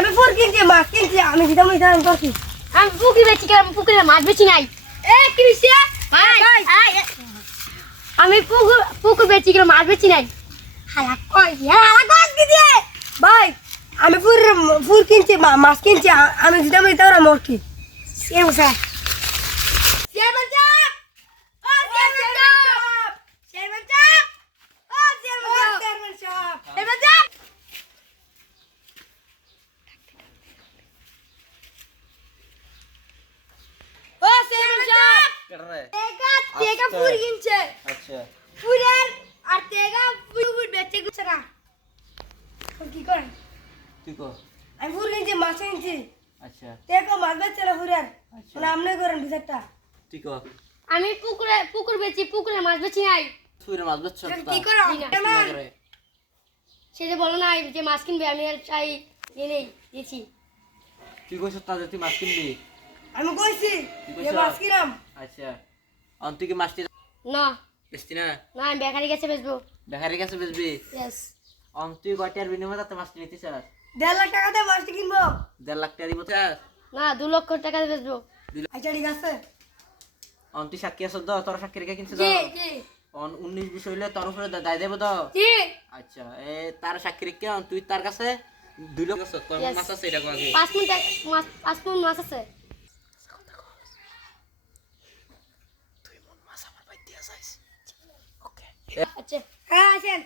আমি পুকুর কিনছি মাছ কিনছি আমি যেটা মই দাম করছি আমি পুকুর বেচি গেলাম পুকুরে মাছ বেচি নাই এ কৃষ্ণা ভাই আমি পুকুর বেচি গেলাম মাছ বেচি নাই হালা কই হালা কই কি দিয়ে ভাই আমি পুকুর কিনছি মাছ কিনছি আমি যেটা মই দাম মরছি সে বসা চেয়ারম্যান সাহেব ও চেয়ারম্যান সাহেব চেয়ারম্যান সাহেব ও চেয়ারম্যান সাহেব চেয়ারম্যান সাহেব ও চেয়ারম্যান সাহেব করে তেগা পুকুর কিনছে আচ্ছা পুকুরের আর তেগা পুকুর বেচে গেছে না কি করেন তুই কো আমি পুকুর কিনছি মাছ কিনছি আচ্ছা তেগা মাছ বেচে না পুকুরের আচ্ছা মানে আপনি করেন বিচারটা তুই কো আমি পুকুর বেচি পুকুরে মাছ বেচি নাই তুই মাছ বেচছ কি করো সে যে বলো না যে মাছ কিনবে আমি আর চাই নেই দিয়েছি তুই কইছ তাদের তুই মাছ কিনবি আমি কইছি কি যে কইছো? মাছ কিনাম আচ্ছা অন তুই কি মাছটি না বেচতি না না আমি বেকারি গেছে বেচবো বেকারি কাছে বেচবি ইয়েস অন তুই কয়টার বিনিময়ে তাতে মাছটি নিতে চাস 1.5 লাখ টাকা দিয়ে মাছটি কিনবো 1.5 লাখ টাকা দিব চাস না 2 লক্ষ টাকা বেচবো আচ্ছা ঠিক আছে অন তুই সাক্ষী আছ তো তোর সাক্ষী রেখে কিনছে তো জি জি অন 19 বিষয় হইলে তোর উপরে দায় দেব তো জি আচ্ছা এ তার সাক্ষী রেখে অন তুই তার কাছে 2 লক্ষ তোর Yes. মাছ আছে এটা আগে 5 মিনিট মাছ আছে তুই মন মাছ আমার ভাই দিয়া যাইস ওকে আচ্ছা হ্যাঁ আসেন